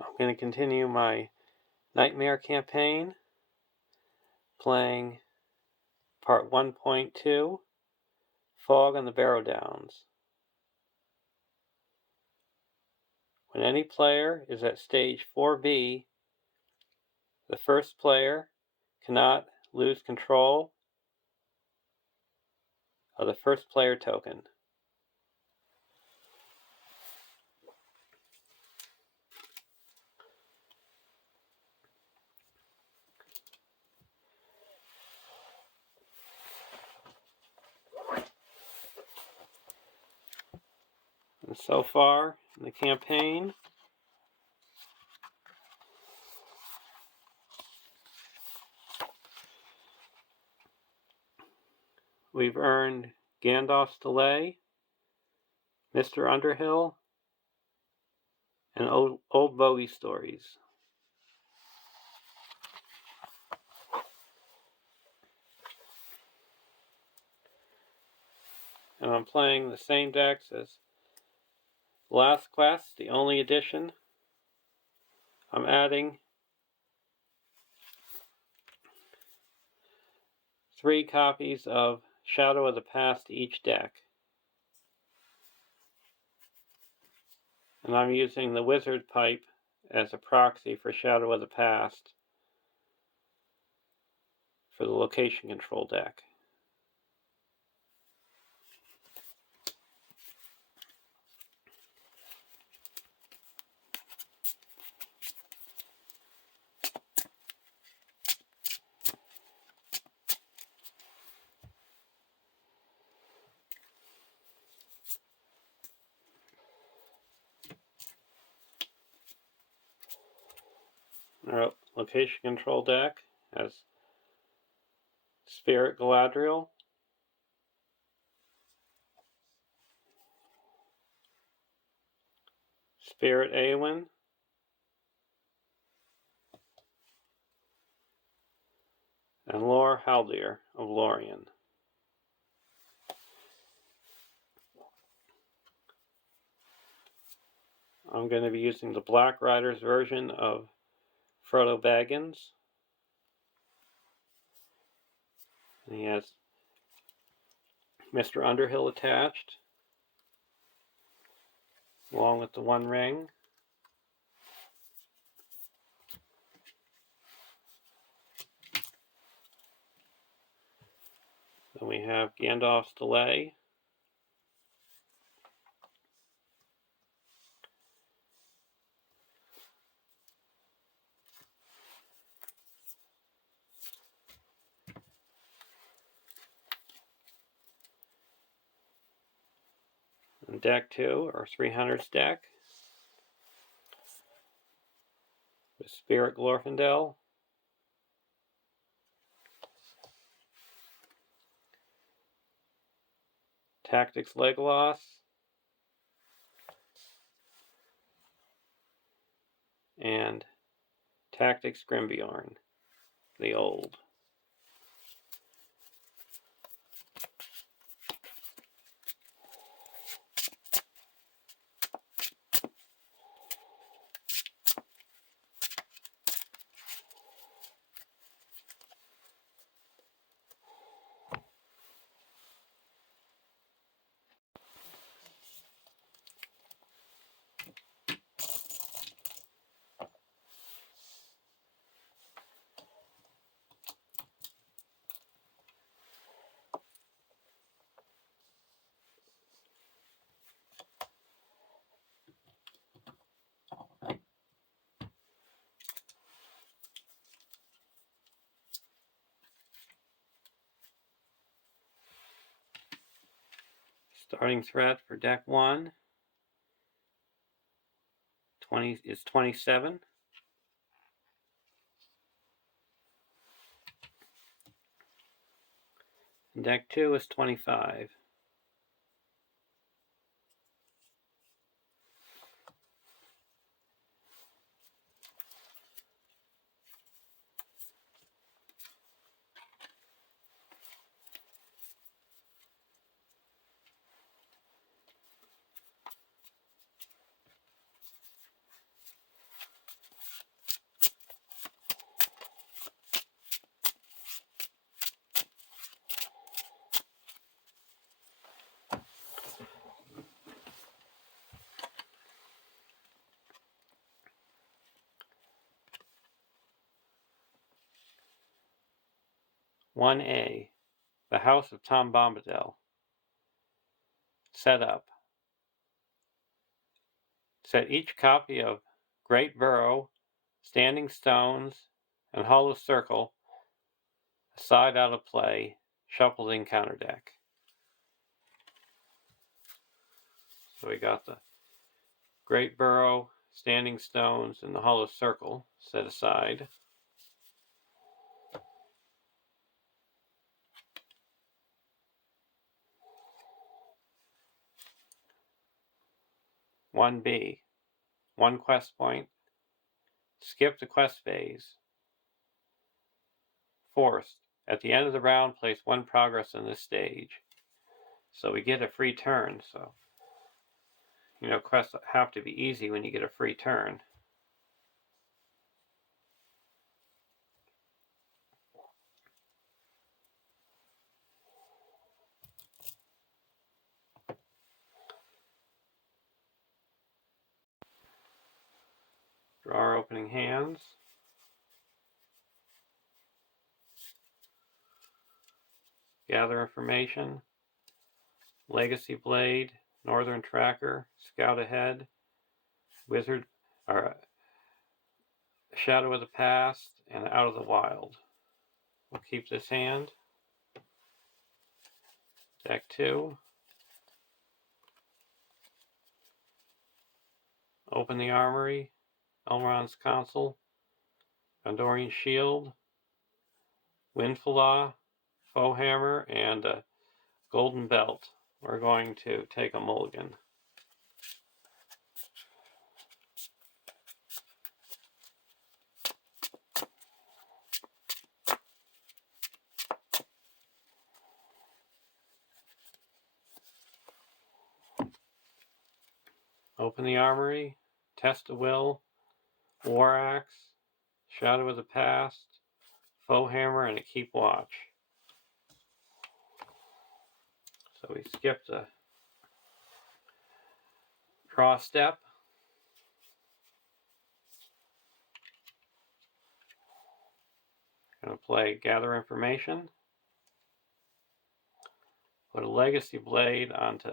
I'm going to continue my Nightmare campaign, playing part 1.2, Fog on the Barrow-Downs. When any player is at stage 4B, the first player cannot lose control of the first player token. And so far in the campaign, we've earned Gandalf's Delay, Mr. Underhill, and Old Bogey Stories. And I'm playing the same decks as last class, the only addition. I'm adding 3 copies of Shadow of the Past to each deck. And I'm using the Wizard Pipe as a proxy for Shadow of the Past for the location control deck. Our location control deck has Spirit Galadriel, Spirit Eowyn, and Lore Haldir of Lorien. I'm going to be using the Black Riders version of Frodo Baggins. And he has Mr. Underhill attached, along with the One Ring. Then we have Gandalf's Delay, and deck 2, or 300's deck, with Spirit Glorfindel, Tactics Legolas, and Tactics Grimbeorn, the old. Starting threat for deck 1 is 27. And deck 2 is 25. 1A, the House of Tom Bombadil. Setup. Set each copy of Great Barrow, Standing Stones, and Hollow Circle aside out of play, shuffled in counter deck. So we got the Great Barrow, Standing Stones, and the Hollow Circle set aside. One B, 1 quest point. Skip the quest phase. Fourth, at the end of the round, place 1 progress on this stage. So we get a free turn, so quests have to be easy when you get a free turn. Draw our opening hands. Gather information. Legacy Blade, Northern Tracker, Scout Ahead, Wizard, or Shadow of the Past, and Out of the Wild. We'll keep this hand. Deck 2. Open the Armory, Elrond's Console, Gondorian Shield, Windflaw, Foehammer, and a Golden Belt. We're going to take a mulligan. Open the Armory, Test of Will, War Axe, Shadow of the Past, Foehammer, and a Keep Watch. So we skip the draw step. Going to play Gather Information. Put a Legacy Blade onto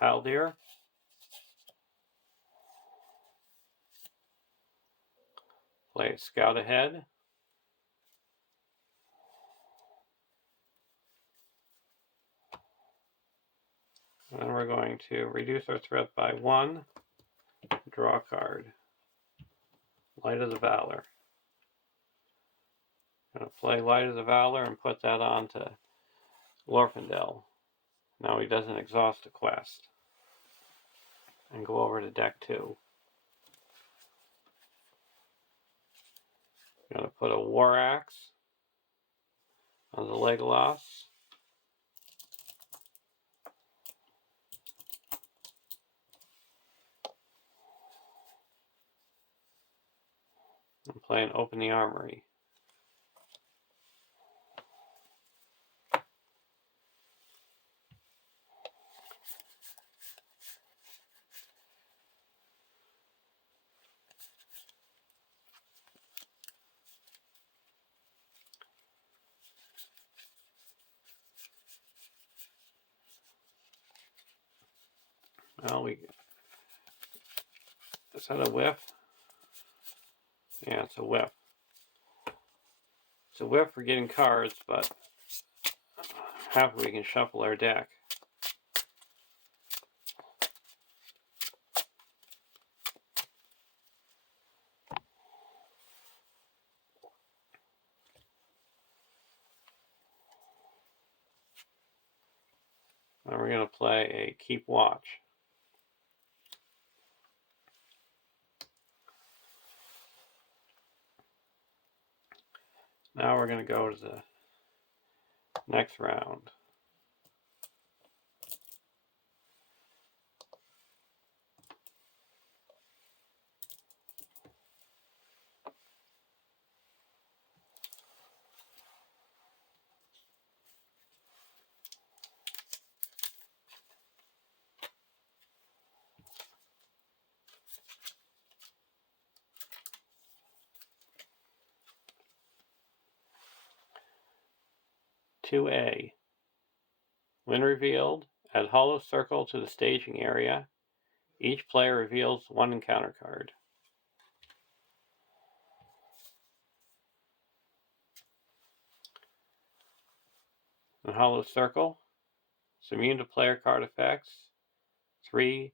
Haldir. Play Scout Ahead. And then we're going to reduce our threat by 1. Draw a card. Light of the Valor. I'm going to play Light of the Valor and put that on to Glorfindel. Now he doesn't exhaust a quest. And go over to deck 2. I'm going to put a War Axe on the Legolas. And play and Open the Armory. Well, is that a whiff? Yeah, it's a whiff. It's a whiff for getting cards, but happy we can shuffle our deck. Now we're going to play a Keep Watch. Now we're going to go to the next round. 2A. When revealed, add hollow circle to the staging area. Each player reveals one encounter card. In hollow circle, it's immune to player card effects. 3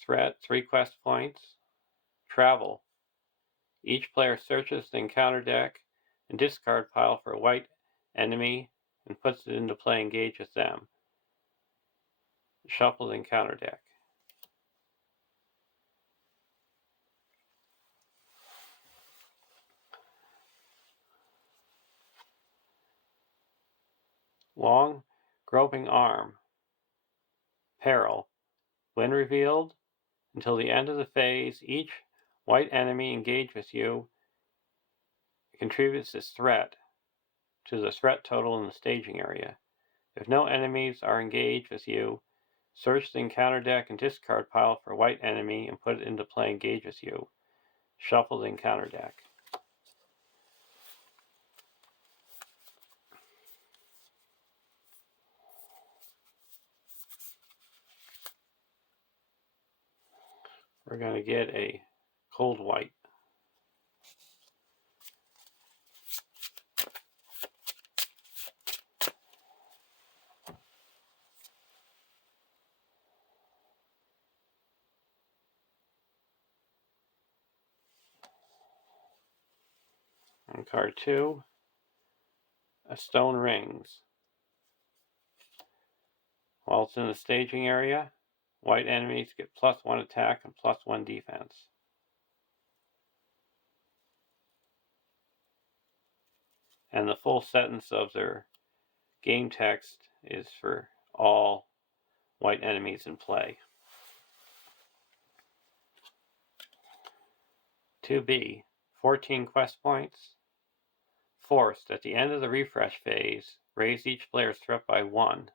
threat, 3 quest points. Travel. Each player searches the encounter deck and discard pile for a white enemy and puts it into play engage with them. Shuffle the encounter deck. Long, groping arm. Peril. When revealed, until the end of the phase, each white enemy engaged with you contributes its threat to the threat total in the staging area. If no enemies are engaged with you, search the encounter deck and discard pile for a white enemy and put it into play engage with you. Shuffle the encounter deck. We're going to get a cold white. On card 2, a stone rings. While it's in the staging area, white enemies get +1 attack and +1 defense. And the full sentence of their game text is for all white enemies in play. 2B, 14 quest points. Forced, at the end of the refresh phase, raise each player's threat by 1,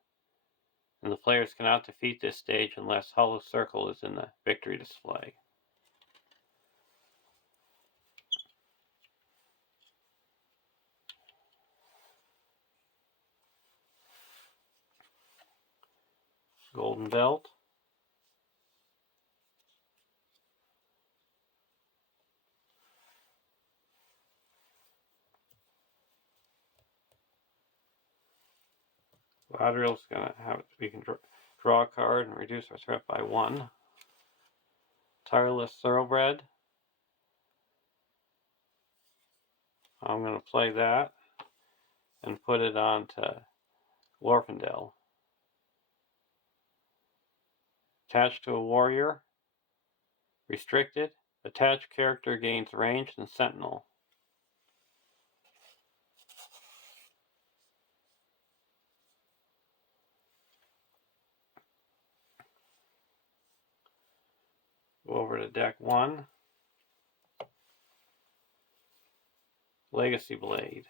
and the players cannot defeat this stage unless Hollow Circle is in the victory display. Golden Belt. Galadriel's going to have it, we can draw a card and reduce our threat by 1. Tireless Thoroughbred. I'm going to play that and put it on to Glorfindel. Attached to a warrior. Restricted. Attached character gains ranged and sentinel. Go over to deck 1. Legacy Blade.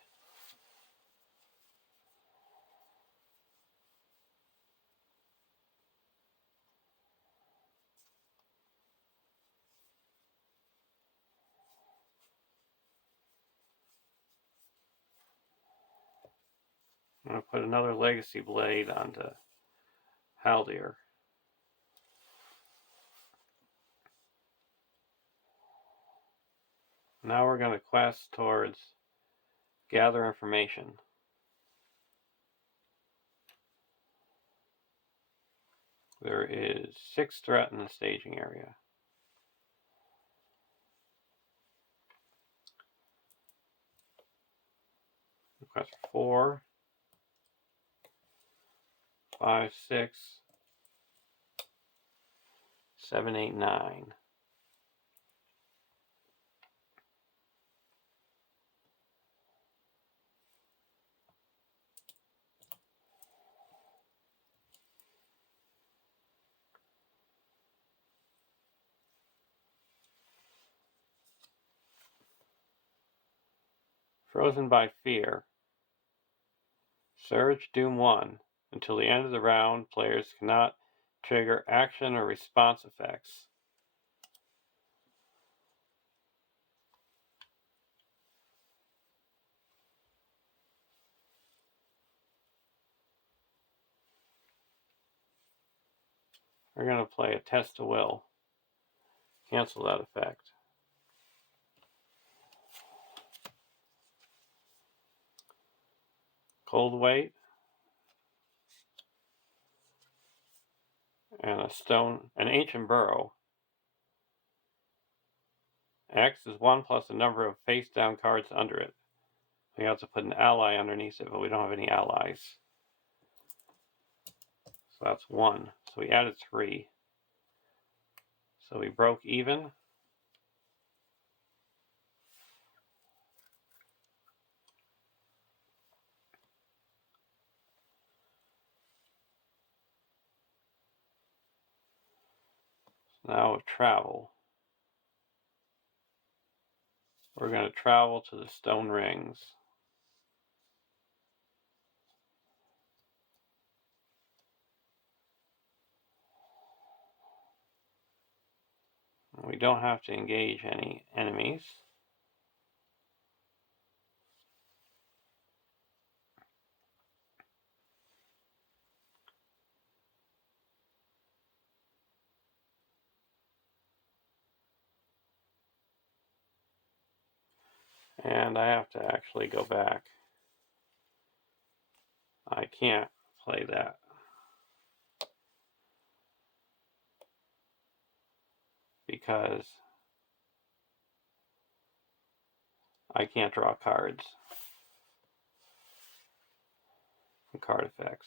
I'm going to put another Legacy Blade onto Haldir. Now we're going to quest towards gather information. There is 6 threat in the staging area. Quest 4, 5, 6, 7, 8, 9. Frozen by Fear. Surge Doom 1. Until the end of the round, players cannot trigger action or response effects. We're going to play a Test of Will. Cancel that effect. Cold Weight. And a stone, an ancient burrow. X is 1 plus the number of face-down cards under it. We have to put an ally underneath it, but we don't have any allies. So that's 1. So we added 3. So we broke even. So now with travel, we're going to travel to the stone rings. We don't have to engage any enemies. And I have to actually go back. I can't play that. Because I can't draw cards from card effects.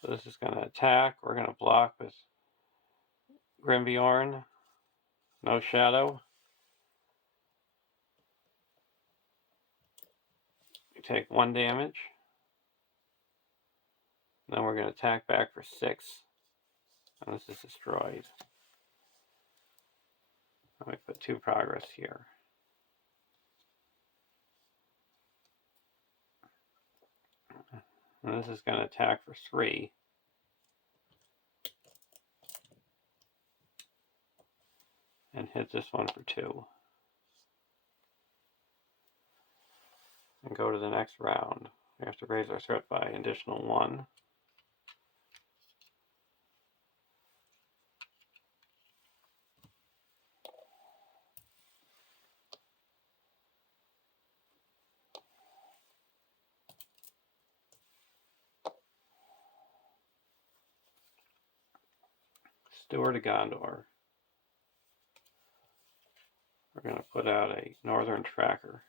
So this is going to attack. We're going to block with Grimbjorn. No shadow. We take 1 damage. Then we're going to attack back for 6. And this is destroyed. And we put 2 progress here. And this is going to attack for 3. And hit this one for 2. And go to the next round. We have to raise our threat by an additional 1. Steward of Gondor. We're going to put out a Northern Tracker.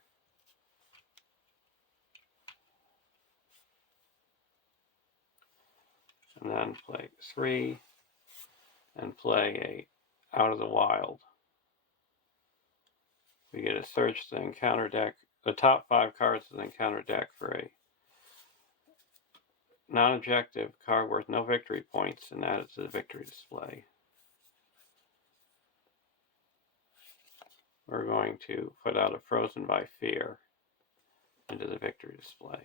And then play 3. And play a Out of the Wild. We get a search the encounter deck, the top 5 cards of the encounter deck for a non-objective card worth no victory points and add it to the victory display. We're going to put out a Frozen by Fear into the victory display.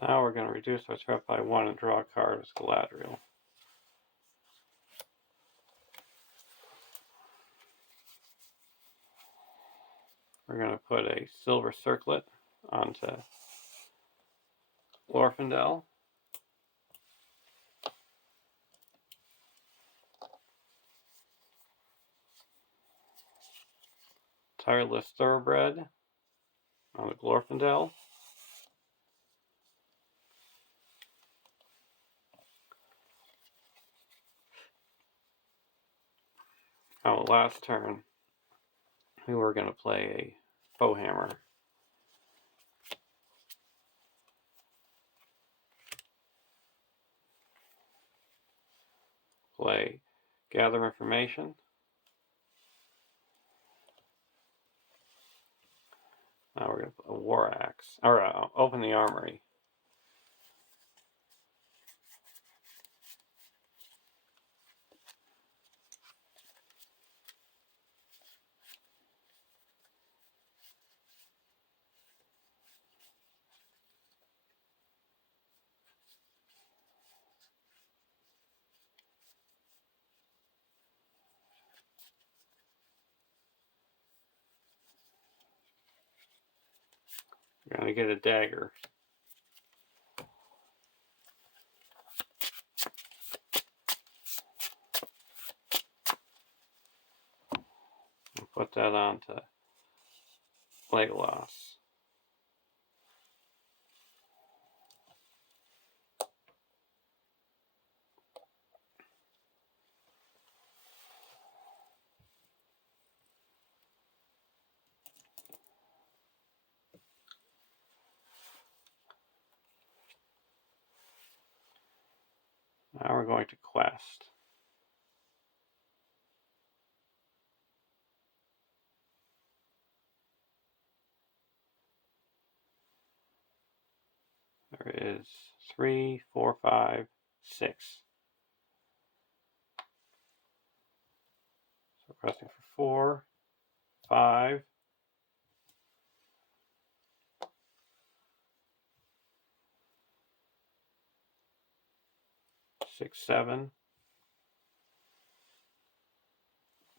Now we're going to reduce our threat by 1 and draw a card as Galadriel. We're going to put a Silver Circlet onto Glorfindel. Tireless Thoroughbred on the Glorfindel. On the last turn, we were going to play a Bowhammer. display gather information. Now we're going to put a war axe, or open the armory. We're going to get a dagger. And put that onto Legolas. Now we're going to quest. There is 3, 4, 5, 6. So questing for 4, 5, 6, 7,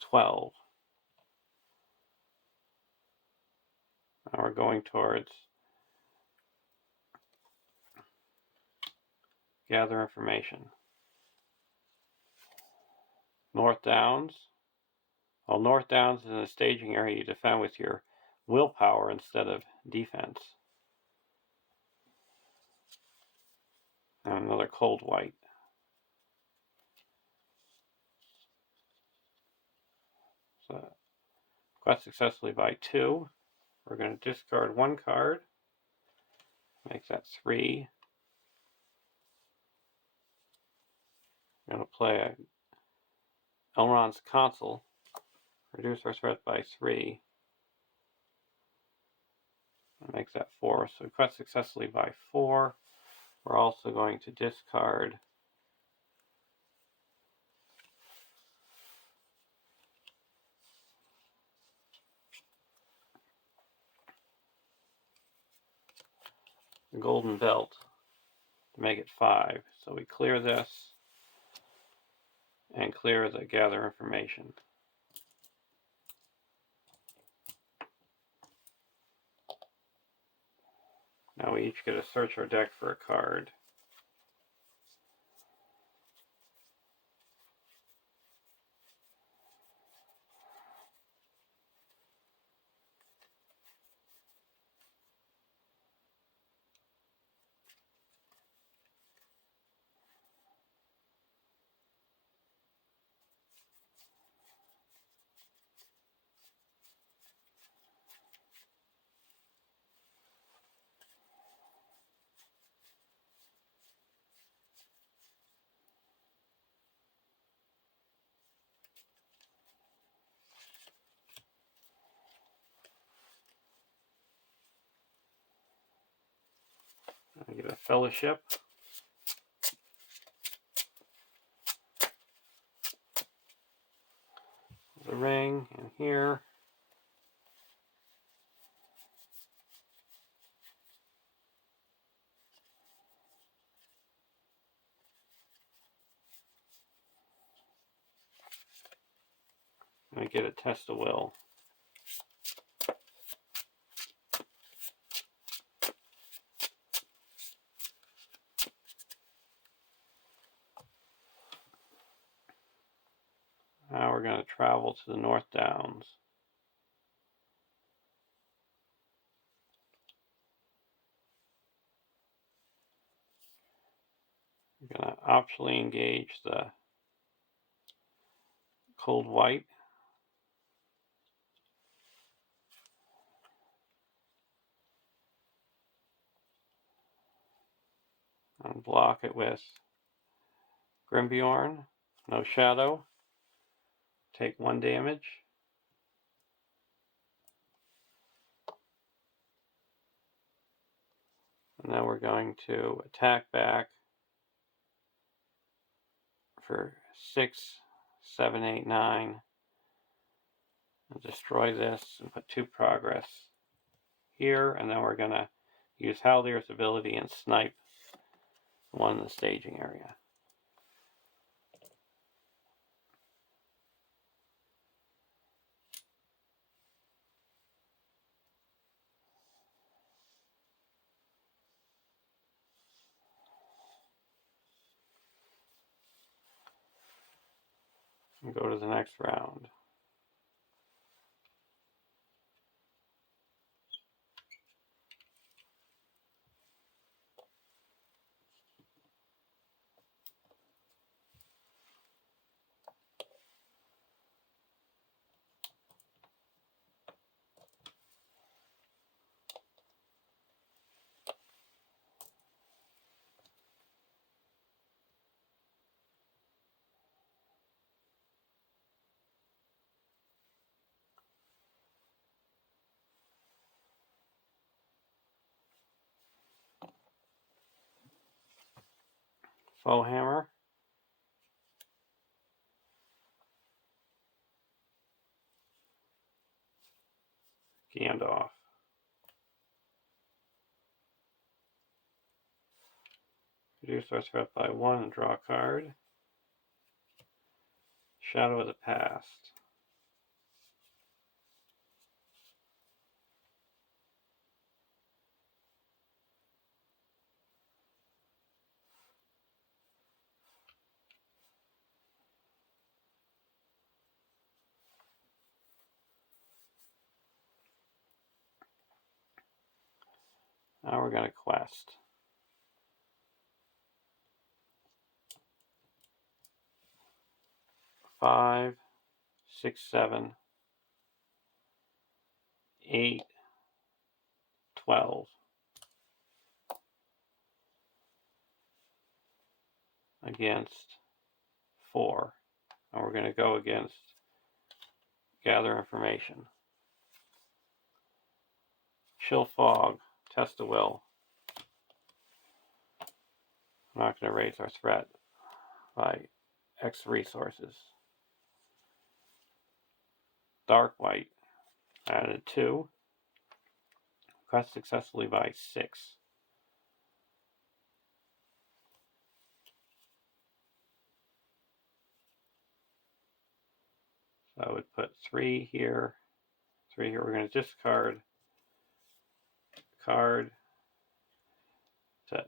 12. Now we're going towards gather information. North Downs. While North Downs is in a staging area, you defend with your willpower instead of defense. And another cold white. So quest successfully by 2. We're going to discard 1 card. Make that 3. We're going to play a Elrond's Consul. Reduce our threat by 3. That makes that 4. So we quest successfully by 4. We're also going to discard the Golden Belt to make it 5. So we clear this and clear the gather information. Now we each get to search our deck for a card. I get a Fellowship. The ring in here. I get a Test of Will. Now we're going to travel to the North Downs. We're going to optionally engage the cold white. And block it with Grimbjorn. No shadow. Take 1 damage. And then we're going to attack back for 6, 7, 8, 9. And destroy this and put 2 progress here. And then we're going to use Haldier's ability and snipe one in the staging area. And go to the next round. Foe hammer. Gandalf. Reduce our threat by 1 and draw a card. Shadow of the Past. Now we're going to quest. 5, 6, 7, 8, 12. Against 4. And we're going to go against Gather Information. Chill Fog. Test the Will. I'm not going to raise our threat by X resources. Dark White. Added 2. Quest successfully by 6. So I would put 3 here. 3 here. We're going to discard a card to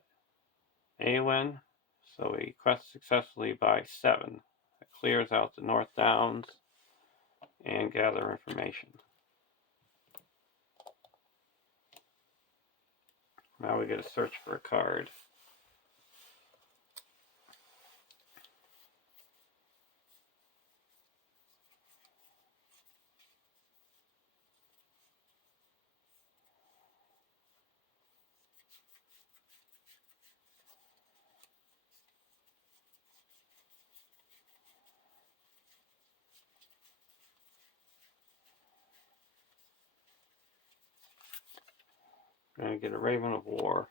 Awen. So we quest successfully by 7. That clears out the North Downs and Gather Information. Now we get to search for a card. We're going to get a Raven of War.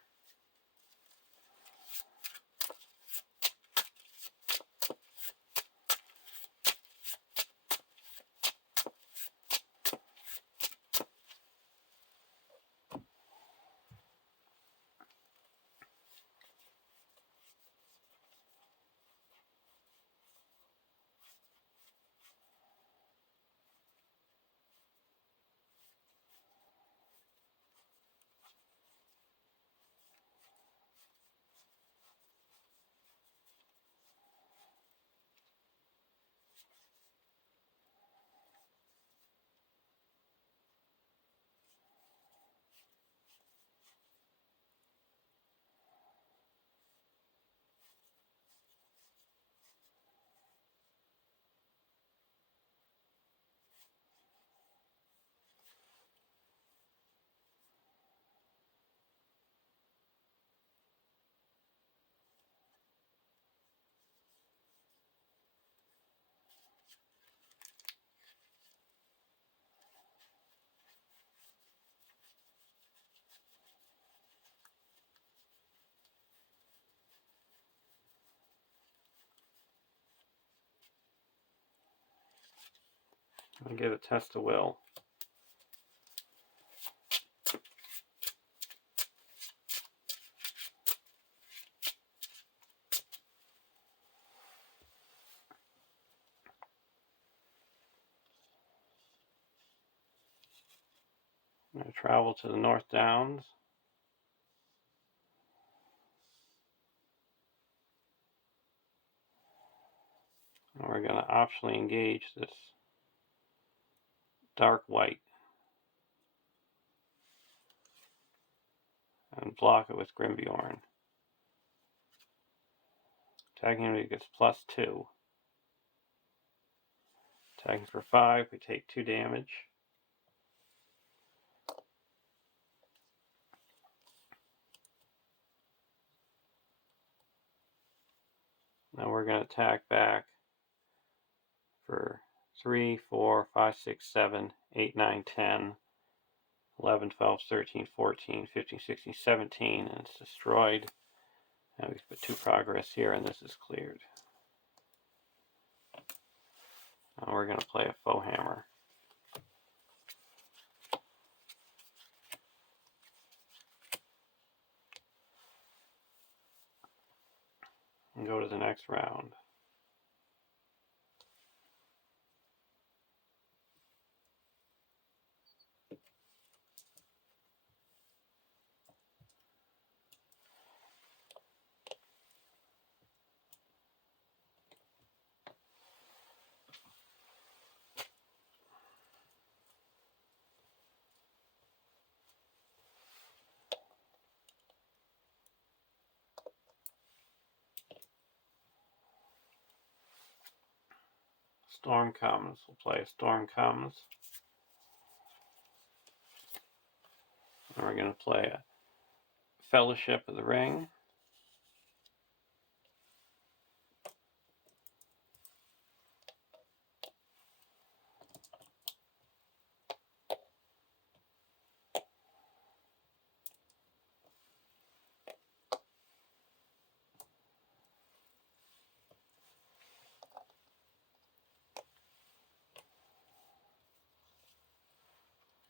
I'll get a test of will. I'm going to travel to the North Downs. And we're going to optionally engage this dark white and block it with Grimbjorn. Attacking him, he gets +2. Attacking for 5, we take 2 damage. Now we're going to attack back for 3, 4, 5, 6, 7, 8, 9, 10, 11, 12, 13, 14, 15, 16, 17, and it's destroyed. Now we put 2 progress here, and this is cleared. Now we're going to play a foe hammer. And go to the next round. Storm comes. We'll play a Storm comes. And we're going to play a Fellowship of the Ring.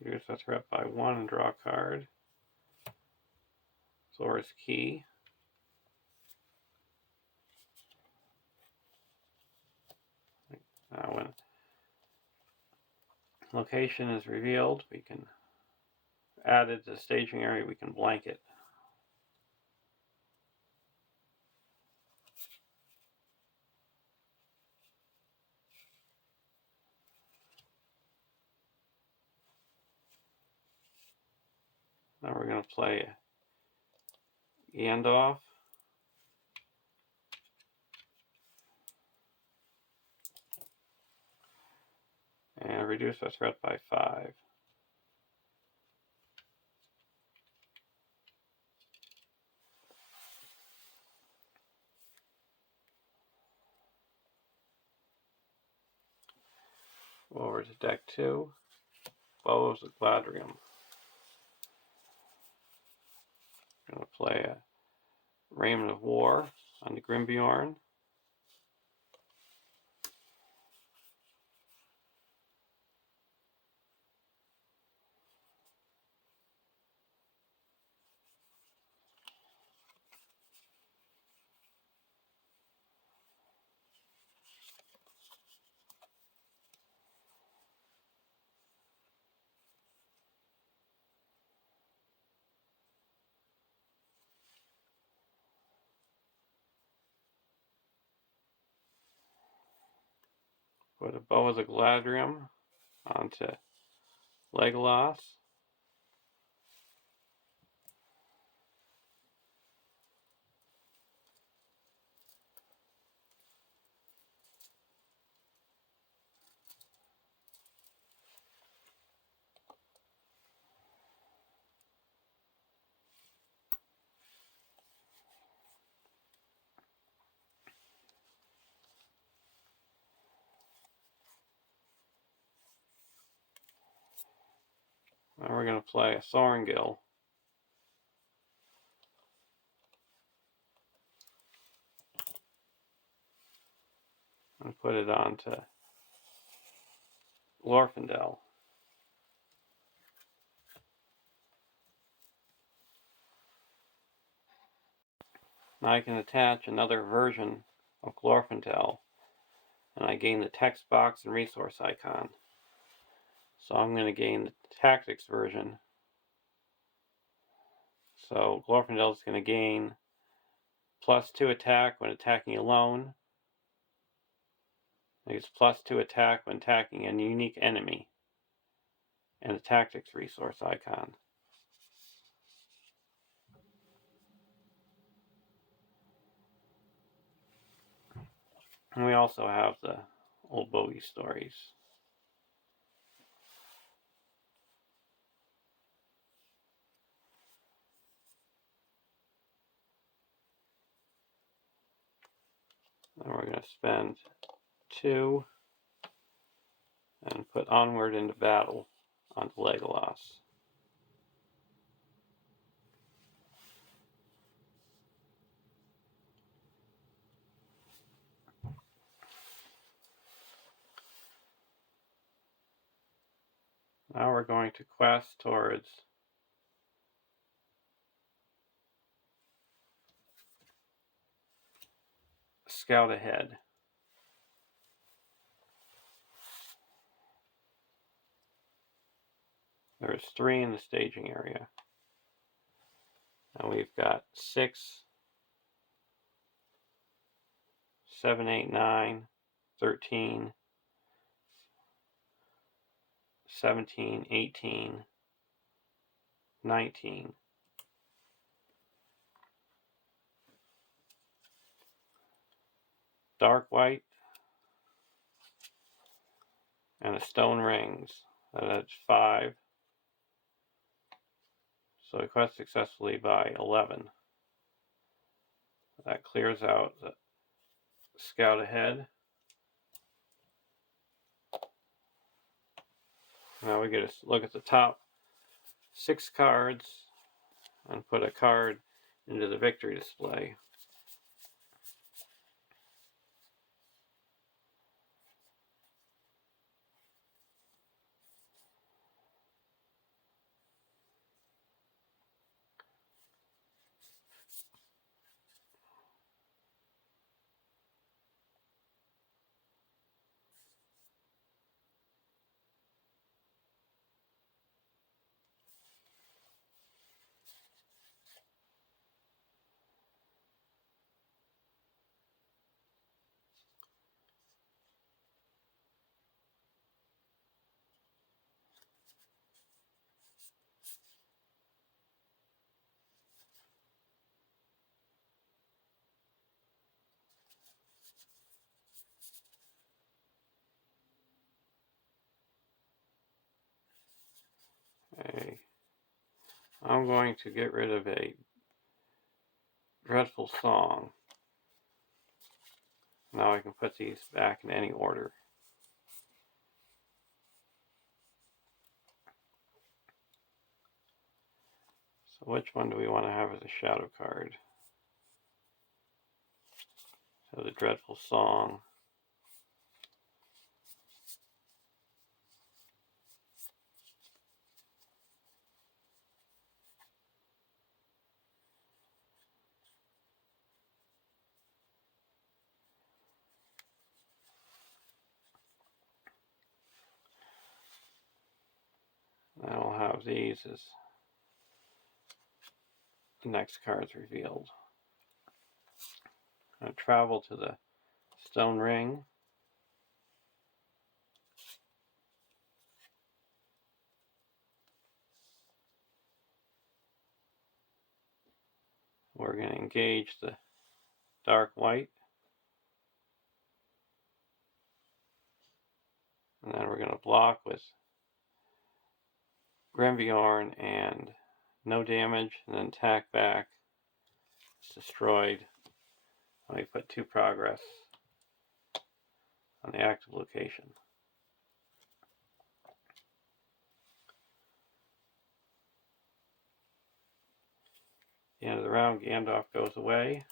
Reduce the threat by 1 and draw a card. Thor's Key. When location is revealed, we can add it to the staging area, we can blank it. Now we're going to play Gandalf. And reduce our threat by 5. Over to deck 2. Bows of Gladrium. I'm going to play a Raiment of War on the Grimbjorn. Put a Bow of the Gladrium onto Legolas. Now we're going to play a Thorngill. And put it onto Glorfindel. Now I can attach another version of Glorfindel, and I gain the text box and resource icon. So I'm going to gain the tactics version. So Glorfindel is going to gain +2 attack when attacking alone. It's +2 attack when attacking a unique enemy. And the tactics resource icon. And we also have the old bogey stories. And we're going to spend 2 and put Onward into Battle onto Legolas. Now we're going to quest towards Scout Ahead. There's 3 in the staging area. And we've got 6, 7, 8, 9, 13, 17, 18, 19. Dark White and the Stone Rings. That's 5. So we quest successfully by 11. That clears out the Scout Ahead. Now we get to look at the top 6 cards and put a card into the victory display. Okay. I'm going to get rid of a Dreadful Song. Now I can put these back in any order. So which one do we want to have as a shadow card? So the Dreadful Song. And I'll have these as the next cards revealed. I'm going to travel to the Stone Ring. We're going to engage the Dark White. And then we're going to block with Grimbeorn and no damage, and then attack back. It's destroyed. Let me put 2 progress on the active location. At the end of the round, Gandalf goes away.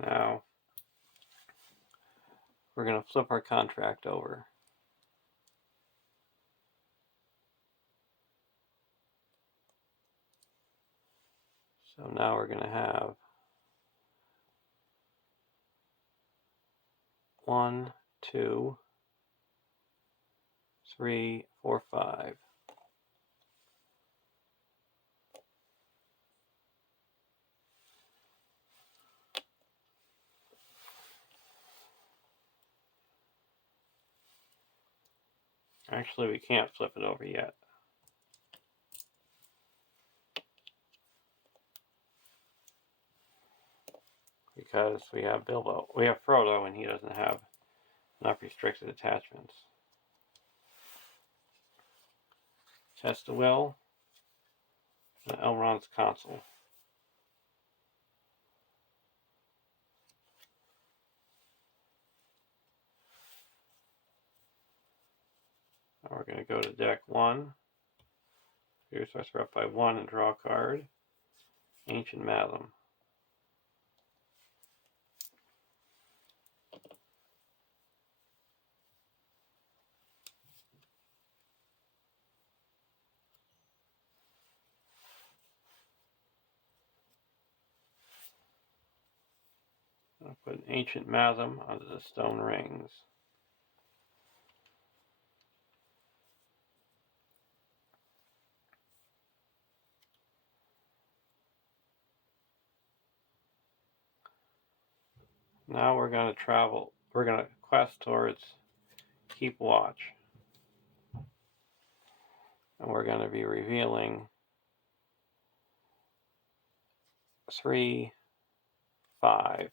Now we're going to flip our contract over. So now we're going to have 1, 2, 3, 4, 5. Actually, we can't flip it over yet. Because we have Frodo, and he doesn't have enough restricted attachments. Test the Will, and Elrond's Console. Now we're going to go to deck 1. Here's our threat by 1 and draw a card. Ancient Madam. I'll put an Ancient Madam onto the stone rings. Now we're going to quest towards Keep Watch. And we're going to be revealing 3, 5.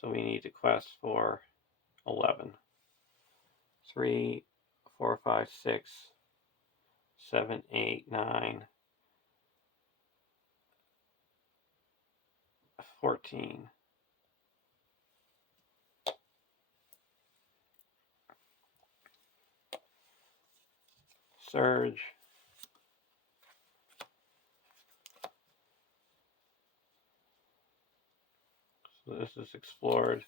So we need to quest for 11. 3, 4, 5, 6, 7, 8, 9, 14. Surge. So this is explored.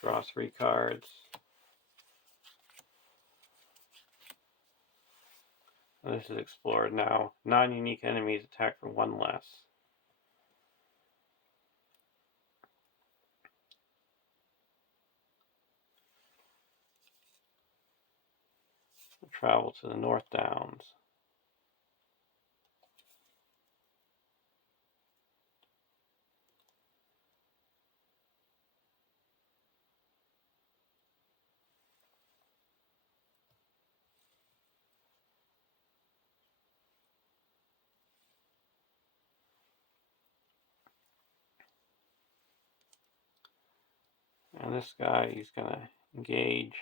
Draw 3 cards. And this is explored now. Non-unique enemies attack for 1 less. We'll travel to the North Downs. And this guy, he's going to engage.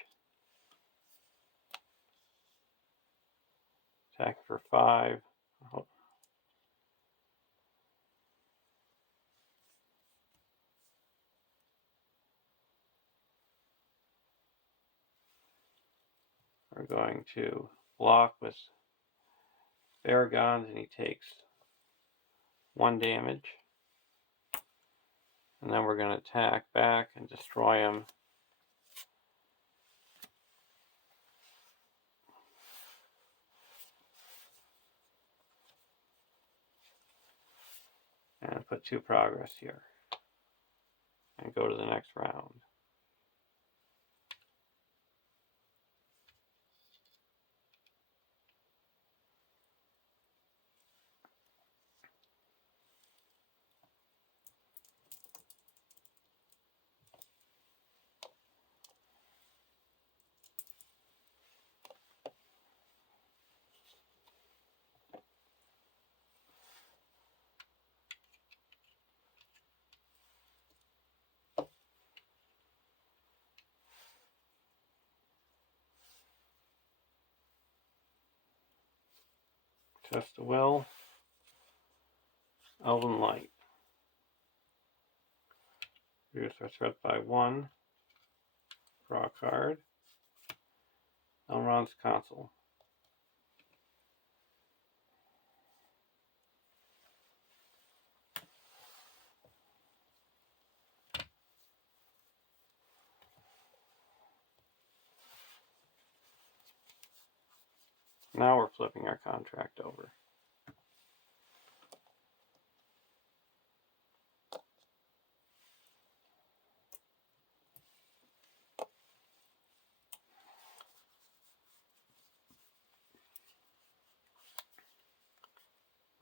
Attack for 5. We're going to block with Barrow-Downs, and he takes 1 damage. And then we're going to attack back and destroy him. And put 2 progress here. And go to the next round. Test the Will. Elven Light. Reduce our threat by 1. Draw a card. Elrond's Console. Now we're flipping our contract over.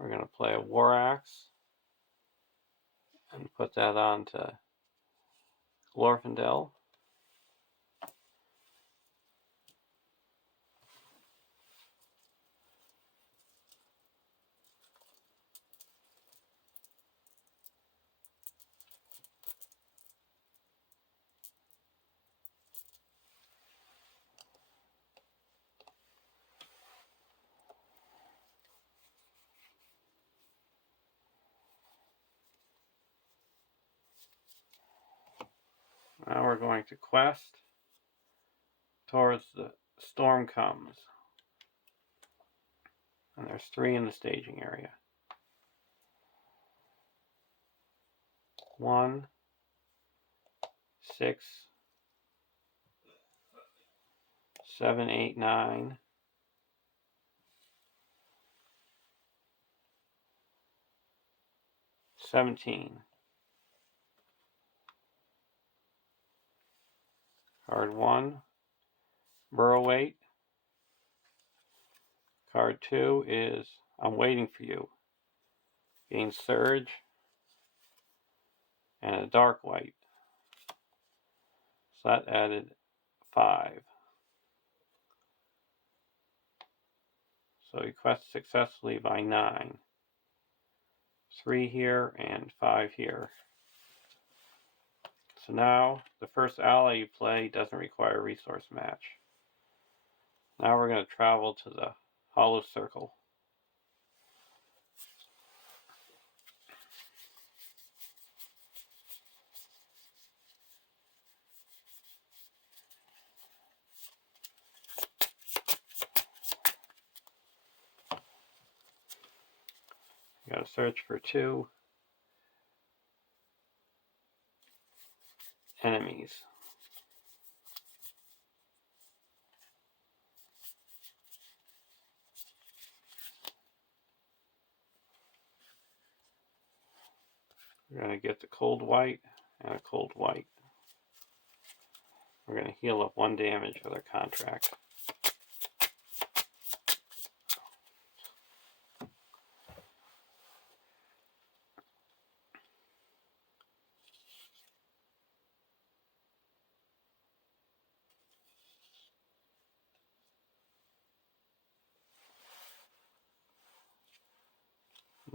We're going to play a War Axe and put that on to Glorfindel. Now we're going to quest towards the storm comes. And there's 3 in the staging area. 1, 6, 7, 8, 9. 17. Card 1, Barrow-Downs. Card 2 is I'm Waiting for You. Gain Surge and a dark white. So that added 5. So we quest successfully by 9. 3 here and 5 here. So now the first ally you play doesn't require a resource match. Now we're going to travel to the Hollow Circle. You got to search for 2 enemies. We're going to get the cold white and a cold white. We're going to heal up 1 damage with our contract.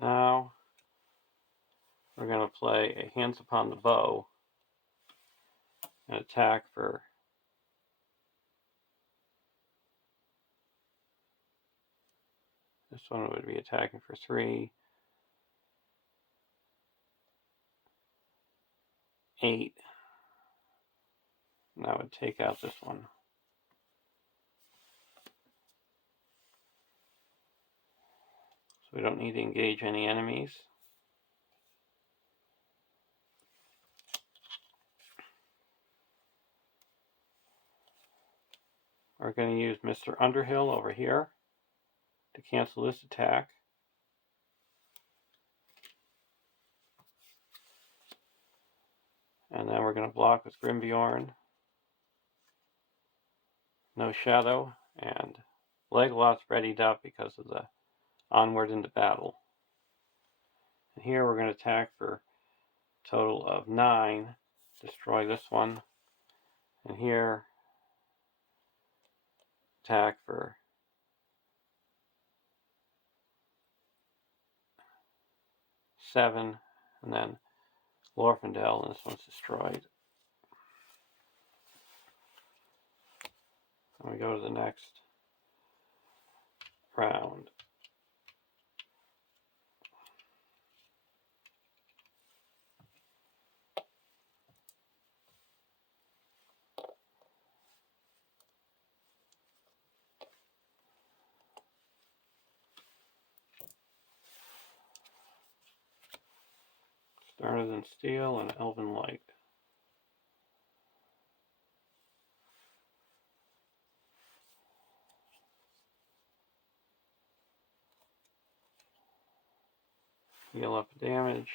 Now we're going to play a Hands Upon the Bow and attack for this one would be attacking for 3, 8. And that would take out this one. So we don't need to engage any enemies. We're going to use Mr. Underhill over here to cancel this attack. And then we're going to block with Grimbjorn. No Shadow. And Legolas readied up because of the Onward into Battle. And here we're going to attack for a total of 9. Destroy this one. And here, attack for 7. And then Glorfindel, and this one's destroyed. And we go to the next round. Sterner Than Steel and Elven Light. Heal up damage.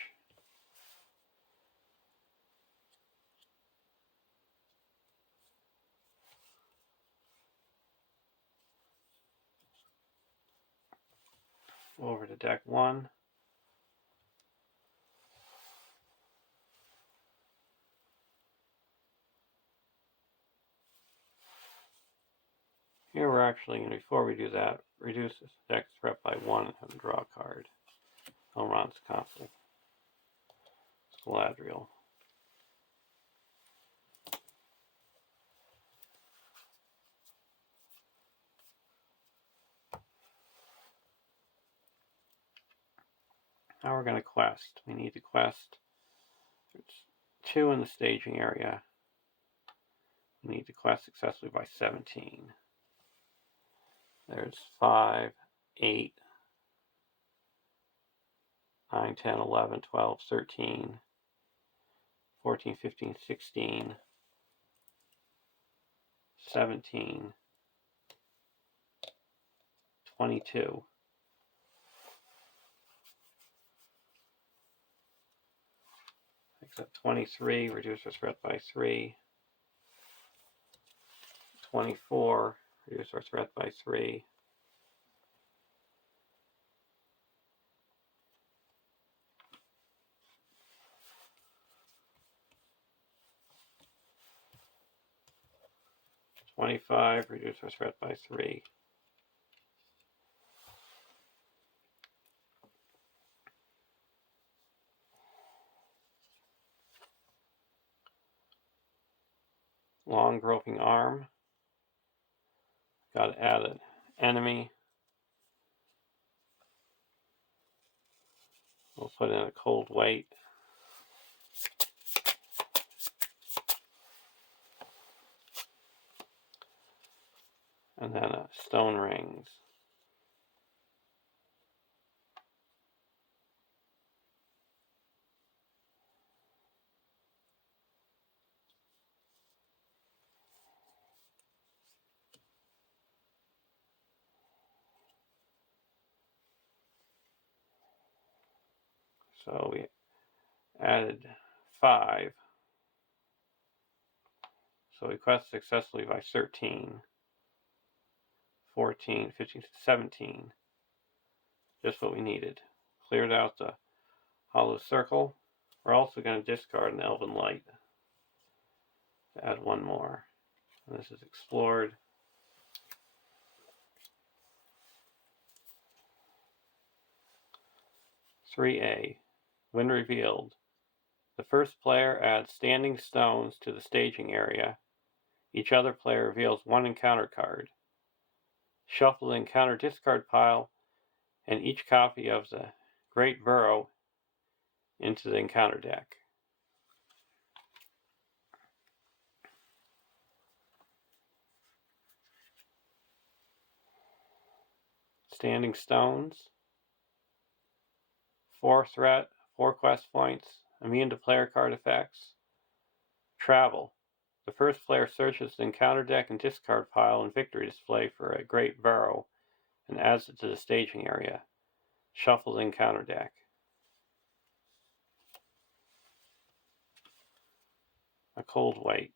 Over to deck 1. Here we're actually going to, before we do that, reduce this deck's threat by 1 and have them draw a card. Elrond's Consul. Galadriel. Now we're going to quest. We need to quest. There's 2 in the staging area. We need to quest successfully by 17. There's 5, 8, 9, 10, 11, 12, 13, 14, 15, 16, 17, 22. Except 23, reduce our threat by 3. 24, reduce our threat by 3. 25, reduce our threat by 3. Long groping arm. Got to add an enemy. We'll put in a cold weight. And then stone rings. So we added 5. So we quest successfully by 13, 14, 15, 17. Just what we needed. Cleared out the hollow circle. We're also going to discard an Elven Light to add 1 more. And this is explored. (3A) When revealed, the first player adds standing stones to the staging area. Each other player reveals 1 encounter card. Shuffle the encounter discard pile and each copy of the Great Barrow into the encounter deck. Standing stones. 4 threat, 4 quest points, immune to player card effects. Travel. The first player searches the encounter deck and discard pile and victory display for a Great Barrow and adds it to the staging area. Shuffle the encounter deck. A cold weight.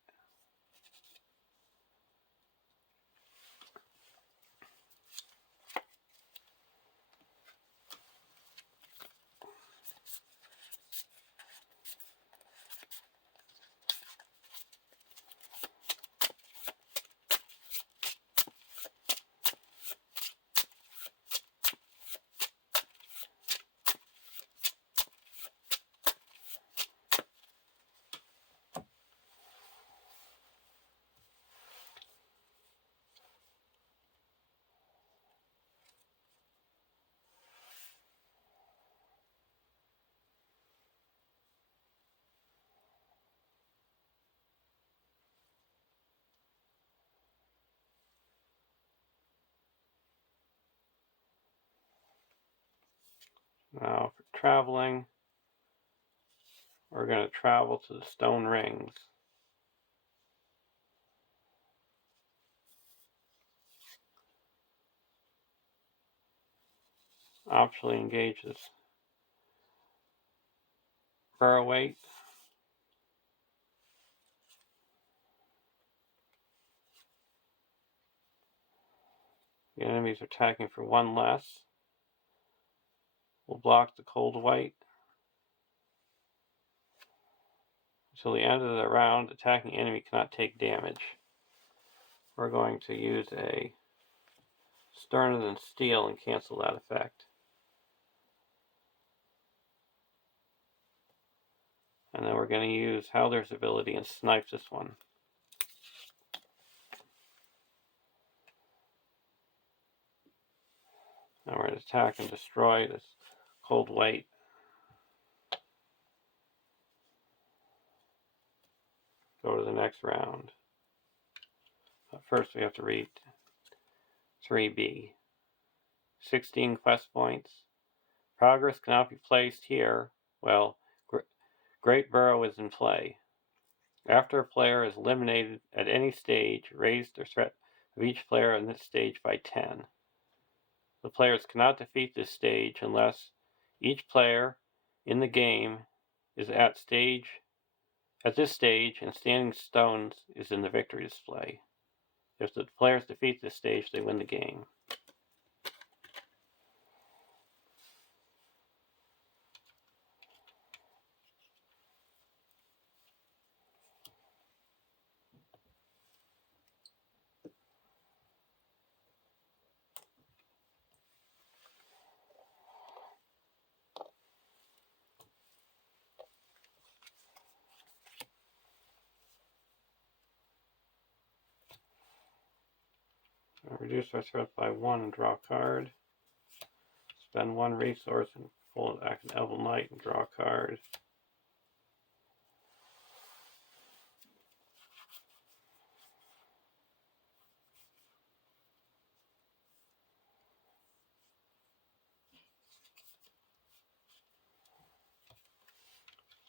Now for traveling, we're going to travel to the stone rings. Optionally engage this Barrow-Weight. The enemies are attacking for 1 less. We'll block the cold white. Until the end of the round, attacking enemy cannot take damage. We're going to use a Sterner Than Steel and cancel that effect. And then we're going to use Howler's ability and snipe this one. And we're going to attack and destroy this cold white. Go to the next round. But first we have to read 3B. 16 quest points. Progress cannot be placed here. Well, Great Barrow is in play. After a player is eliminated at any stage, raise the threat of each player in this stage by 10. The players cannot defeat this stage unless each player in the game is at this stage and Standing Stones is in the victory display. If the players defeat this stage, they win the game. Reduce our threat by 1 and draw a card. Spend 1 resource and pull back an Elven Knight and draw a card.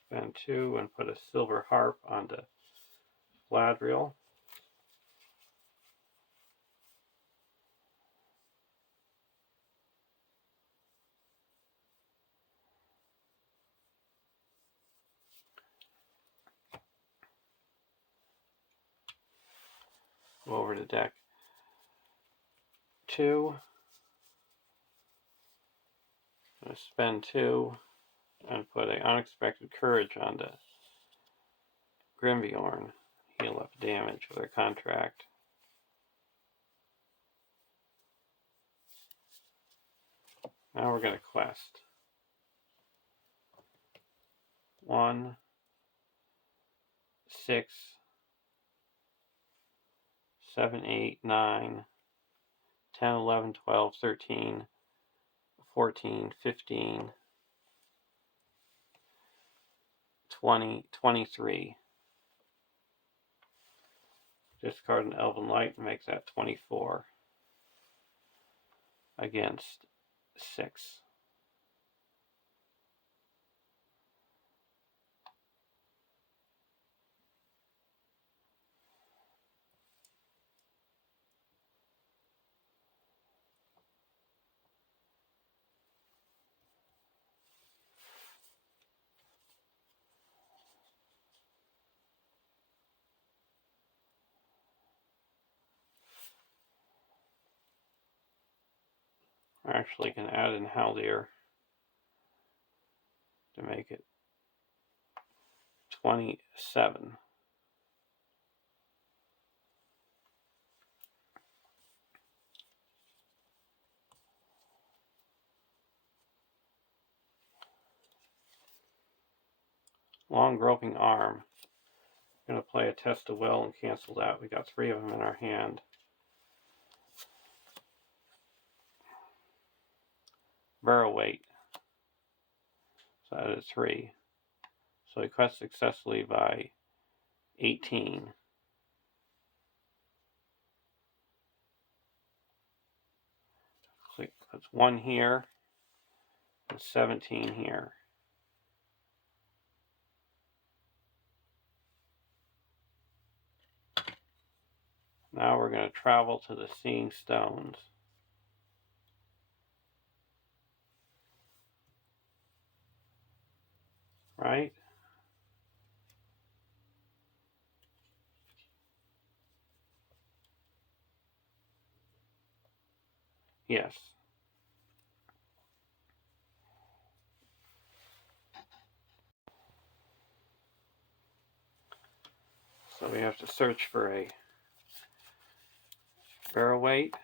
Spend 2 and put a Silver Harp onto Gladriel. Go over to deck 2. I'm going to spend 2 and put an Unexpected Courage onto Grimviorn. Heal up damage with our contract. Now we're going to quest. 1, 6, 7, 8, 9, 10, 11, 12, 13, 14, 15, 20, 23. Discard an Elven Light and makes that 24 against 6. I actually can add in Haldir to make it 27. Long Groping Arm. I'm going to play a Test of Will and cancel that. We got 3 of them in our hand. Barrow-Weight. So that is 3. So we quest successfully by 18. That's 1 here and 17 here. Now we're going to travel to the Seeing Stones. Right? Yes. So we have to search for a barrel weight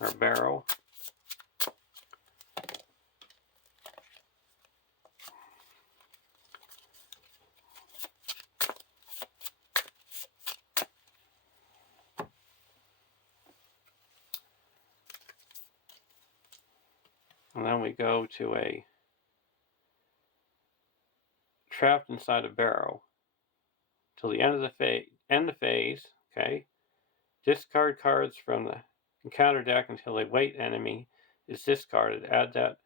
or barrel. And then we go to a trapped inside a barrow till the end of the phase. Okay. Discard cards from the encounter deck until a white enemy is discarded. Add that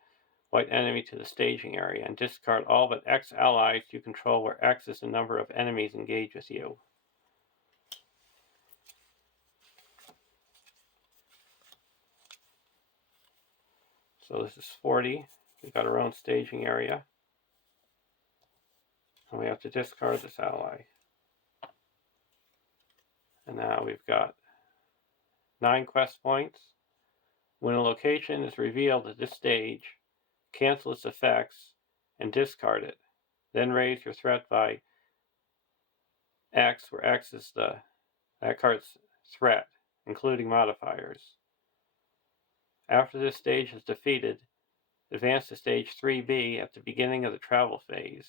white enemy to the staging area and discard all but X allies you control, where X is the number of enemies engaged with you. So this is 40. We've got our own staging area. And we have to discard this ally. And now we've got 9 quest points. When a location is revealed at this stage, cancel its effects and discard it. Then raise your threat by X, where X is that card's threat, including modifiers. After this stage is defeated, advance to stage 3B at the beginning of the travel phase.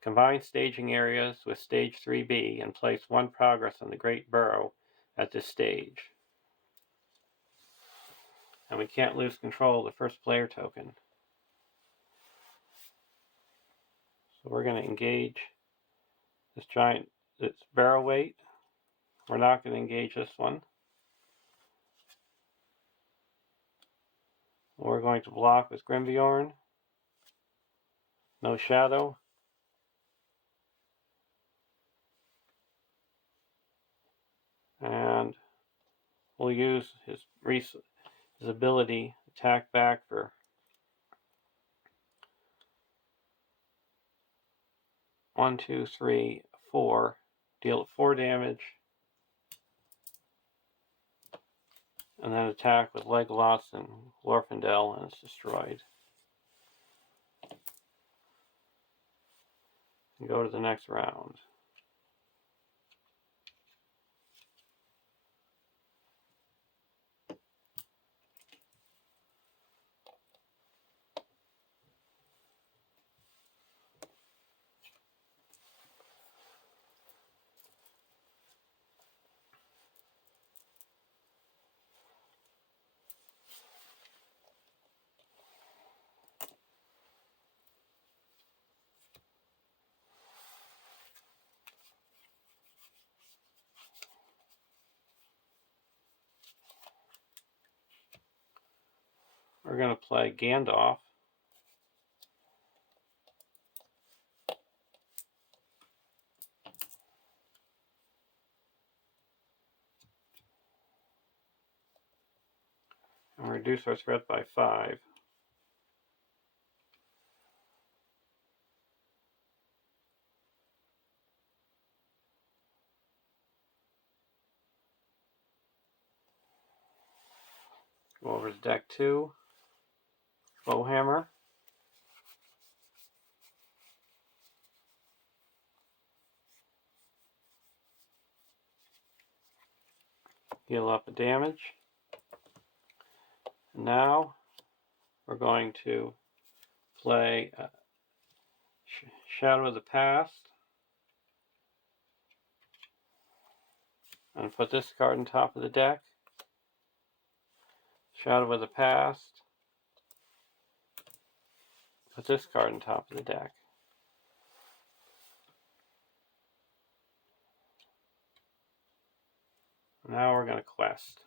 Combine staging areas with stage 3B and place 1 progress on the Great Barrow at this stage. And we can't lose control of the first player token. So we're going to engage this barrel weight. We're not going to engage this one. We're going to block with Grimbjorn. No shadow. And we'll use his ability, attack back for 1, 2, 3, 4. Deal 4 damage. And then attack with Legolas and Glorfindel, and it's destroyed. And go to the next round. We're going to play Gandalf. And reduce our threat by 5. Go over to deck 2. Bowhammer. Heal up the damage. Now we're going to play Shadow of the Past. And put this card on top of the deck. Shadow of the Past. Put this card on top of the deck. Now we're going to quest.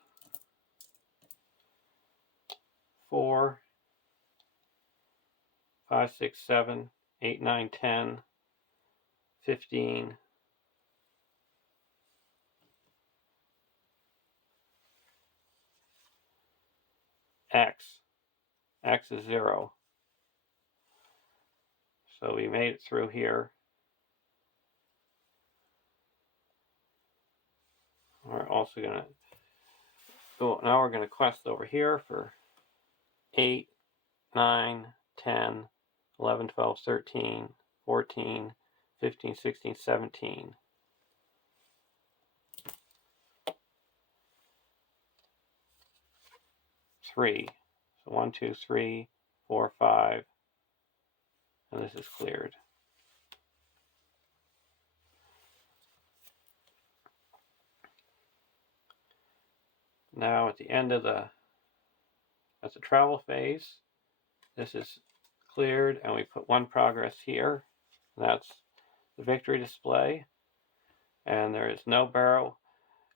4, 5, 6, 7, 8, 9, 10, 15. X. X is 0. So we made it through here. We're also going to Oh, now we're going to quest over here for 8, 9, 10, 11, 12, 13, 14, 15, 16, 17. Three. So 1, 2, 3, 4, 5, and this is cleared. Now at the end of the travel phase, this is cleared, and we put 1 progress here. That's the victory display, and there is no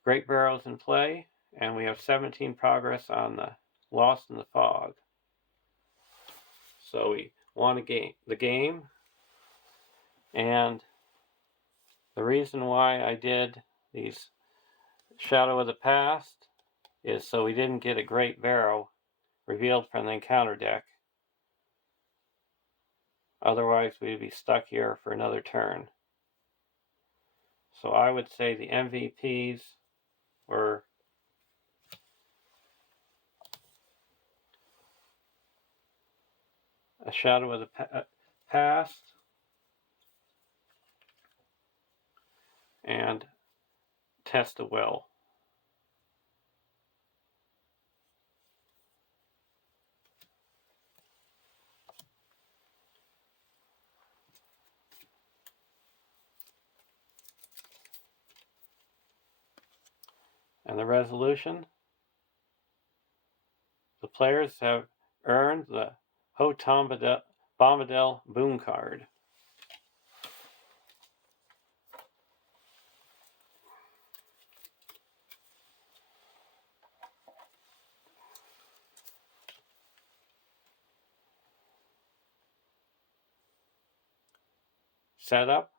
great barrows in play, and we have 17 progress on the Lost in the Fog. So we won the game, and the reason why I did these Shadow of the Past is so we didn't get a great barrow revealed from the encounter deck. Otherwise, we'd be stuck here for another turn. So I would say the MVPs were a Shadow of the Past and Test of Will. And the resolution: the players have earned the Bombadil Boom card. Setup: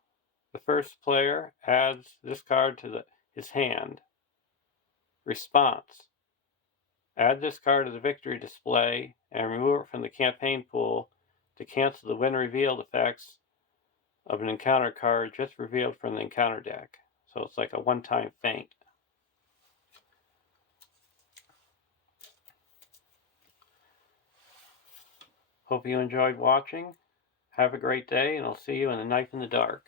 the first player adds this card to his hand. Response: add this card to the victory display and remove it from the campaign pool to cancel the when revealed effects of an encounter card just revealed from the encounter deck. So it's like a one-time feint. Hope you enjoyed watching. Have a great day, and I'll see you in the Knife in the Dark.